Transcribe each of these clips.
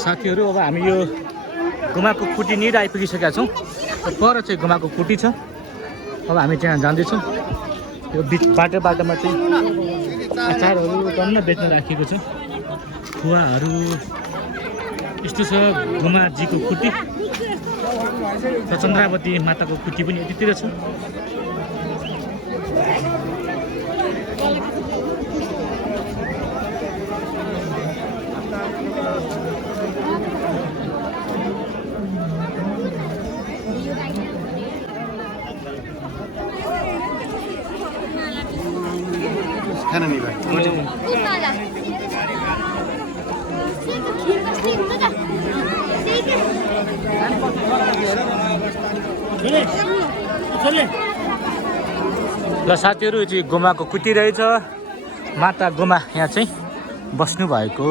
साथीहरू अब हामी यो गुमाको कुटी निर आइपुगिसकेका छौँ। पर चाहिँ गुमाको कुटी छ। अब हामी त्यहाँ जाँदैछौँ। यो बिच बाटोमा चाहिँ अचारहरू टन्न बेच्न राखिएको छ। खुवाहरू यस्तो छ। गुमाजीको कुटी र चन्द्रावती माताको कुटी पनि यतितिर छ। खाना नहीं भाई ल साथीहरू चाहिँ गुमाको कुटी रहेछ। माता गुमा यहाँ चाहिँ बस्नु भएको।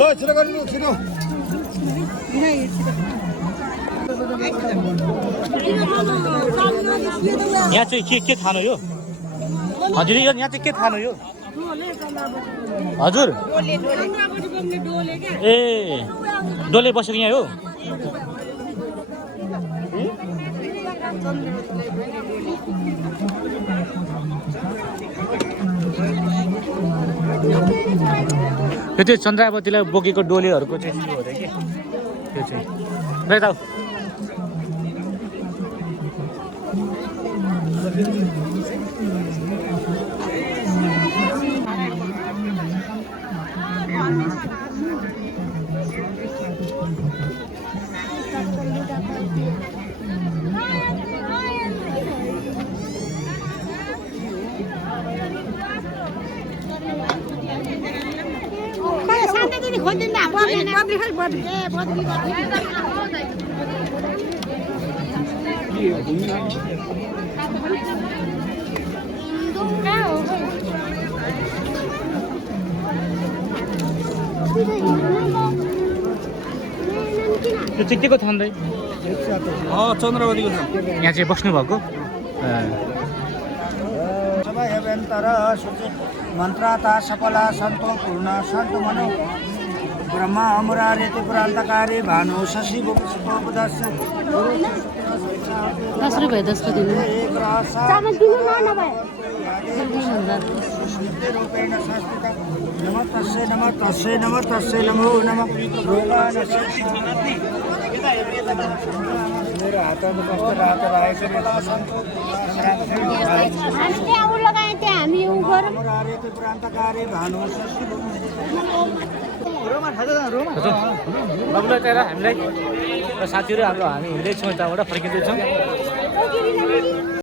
लो छिटो गर्नु छिटो यहाँ चाहिँ के खानु यो हजुर? यहाँ चाहिँ के खानु यो हजुर? ए डोले बसेको यहाँ हो। त्यो चन्द्रावतीलाई बोकेको डोलेहरूको चाहिँ हो अरे के त्यो चाहिँ ल त त्यो चाहिँ के को थान्दै? चन्द्रवतीको छ। यहाँ चाहिँ बस्नु भएको। सबै हेवेन्तर सूचि मन्त्रता सफला सन्तो पूर्ण सन्त मनो ब्रह्मा अमरारेति पुरान्तकारी भानु शशि भूपदश 10 रुपैयाँ 10 को दिनु चामल दिनु न नभए रूपेण संस्कृत नमः तस्यै नमो नमः मेरो हातमा कस्तो रातो राखेको त्यहाँ उ लगाए त्यहाँ हामी उ गरौँ अमरारेति पुरान्तकारी भानु शशि बाबुलाई चाहिँ हामीलाई साथीहरू हाम्रो हामी हिँड्दैछौँ यताबाट फर्किँदैछौँ।